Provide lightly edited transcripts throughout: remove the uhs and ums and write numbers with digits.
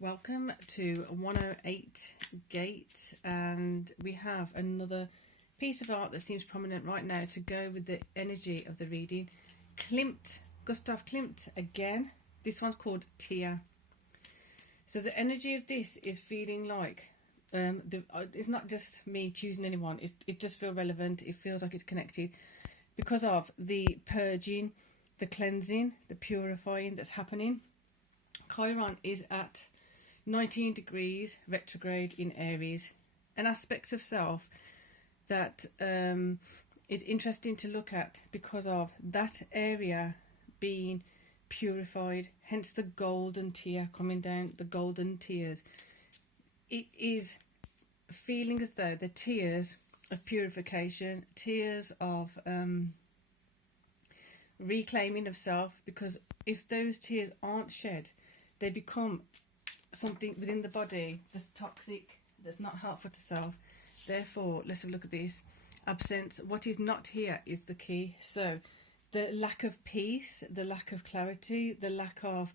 Welcome to 108 Gate, and we have another piece of art that seems prominent right now to go with the energy of the reading. Gustav Klimt again. This one's called Tear. So the energy of this is feeling like it's not just me choosing anyone. It just feels relevant. It feels like it's connected because of the purging, the cleansing, the purifying that's happening. Chiron is at 19 degrees retrograde in Aries, an aspect of self that is interesting to look at because of that area being purified, hence the golden tear coming down, the golden tears. It is feeling as though the tears of purification, tears of reclaiming of self, because if those tears aren't shed, they become something within the body that's toxic, that's not helpful to self. Therefore, let's have a look at this. Absence, what is not here is the key. So the lack of peace, the lack of clarity, the lack of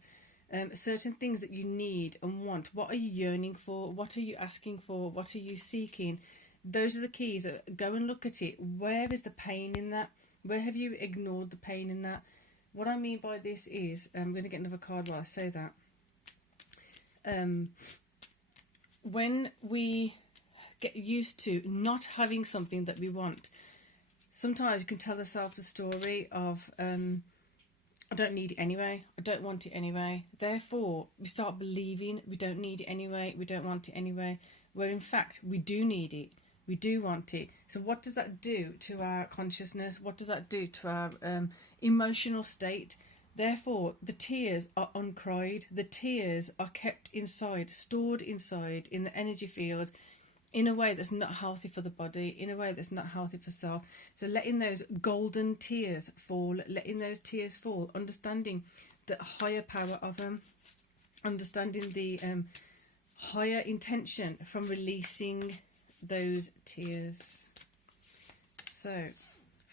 certain things that you need and want. What are you yearning for? What are you asking for? What are you seeking? Those are the keys. Go and look at it. Where is the pain in that? Where have you ignored the pain in that? What I mean by this is, I'm going to get another card while I say that. When we get used to not having something that we want, sometimes you can tell yourself the story of I don't need it anyway, I don't want it anyway, therefore we start believing we don't need it anyway, we don't want it anyway, where in fact we do need it, we do want it. So what does that do to our consciousness? What does that do to our emotional state? Therefore, the tears are uncried. The tears are kept inside, stored inside in the energy field in a way that's not healthy for the body, in a way that's not healthy for self. So letting those golden tears fall, understanding the higher power of them, understanding the higher intention from releasing those tears. So,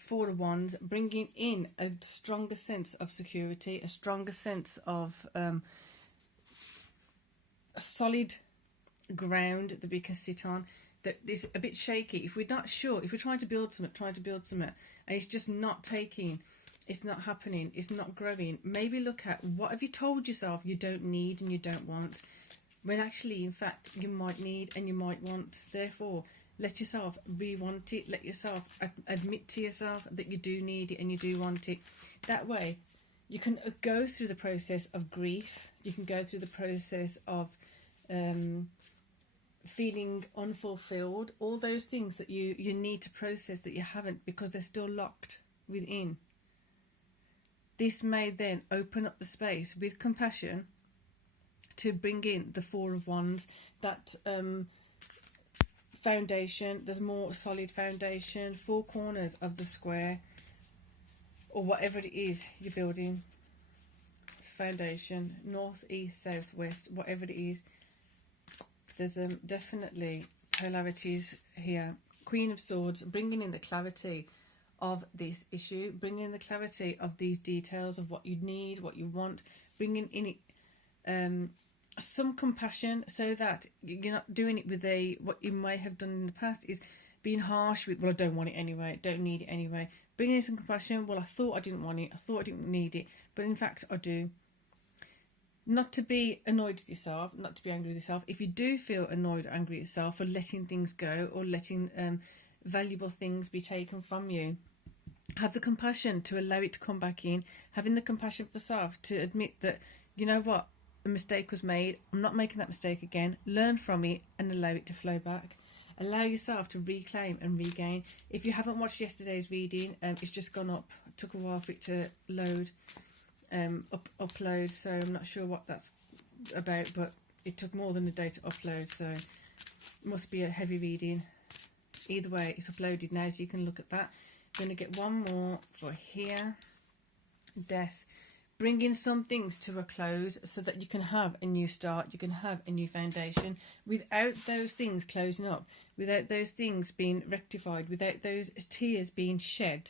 Four of Wands, bringing in a stronger sense of security, a stronger sense of a solid ground that we can sit on, that is a bit shaky. If we're not sure, if we're trying to build something, and it's just not taking, it's not happening, it's not growing, maybe look at what have you told yourself you don't need and you don't want, when actually, in fact, you might need and you might want. Therefore, let yourself re-want it. Let yourself admit to yourself that you do need it and you do want it. That way, you can go through the process of grief. You can go through the process of feeling unfulfilled. All those things that you need to process that you haven't because they're still locked within. This may then open up the space with compassion to bring in the Four of Wands, that foundation. There's more solid foundation, four corners of the square or whatever it is you're building, foundation, north, east, south, west, whatever it is. There's definitely polarities here. Queen of Swords, bringing in the clarity of this issue, bringing in the clarity of these details of what you need, what you want, bringing in it some compassion, so that you're not doing it with what you may have done in the past is being harsh with, well, I don't want it anyway, don't need it anyway. Bringing in some compassion. Well, I thought I didn't want it, I thought I didn't need it, but in fact I do. Not to be annoyed with yourself, not to be angry with yourself. If you do feel annoyed or angry with yourself for letting things go or letting valuable things be taken from you, have the compassion to allow it to come back in, having the compassion for self to admit that, you know what, a mistake was made, I'm not making that mistake again, learn from it and allow it to flow back. Allow yourself to reclaim and regain. If you haven't watched yesterday's reading, it's just gone up. It took a while for it to load, upload, so I'm not sure what that's about, but it took more than a day to upload, so it must be a heavy reading. Either way, it's uploaded now, so you can look at that. I'm going to get one more for here. Death. Bringing some things to a close so that you can have a new start, you can have a new foundation without those things closing up, without those things being rectified, without those tears being shed.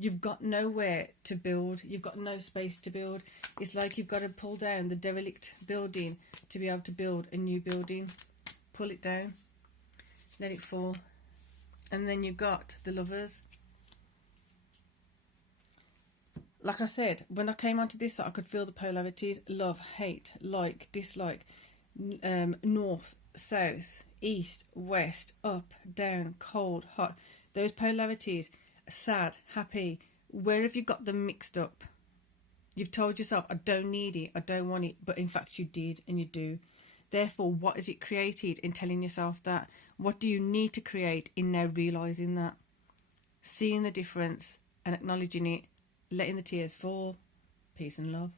You've got nowhere to build. You've got no space to build. It's like you've got to pull down the derelict building to be able to build a new building. Pull it down. Let it fall. And then you've got the Lovers. Like I said, when I came onto this, I could feel the polarities. Love, hate, like, dislike. North, south, east, west, up, down, cold, hot. Those polarities. Sad, happy. Where have you got them mixed up? You've told yourself, I don't need it, I don't want it, but in fact you did and you do. Therefore, what has it created in telling yourself that? What do you need to create in now realising that? Seeing the difference and acknowledging it, letting the tears fall. Peace and love.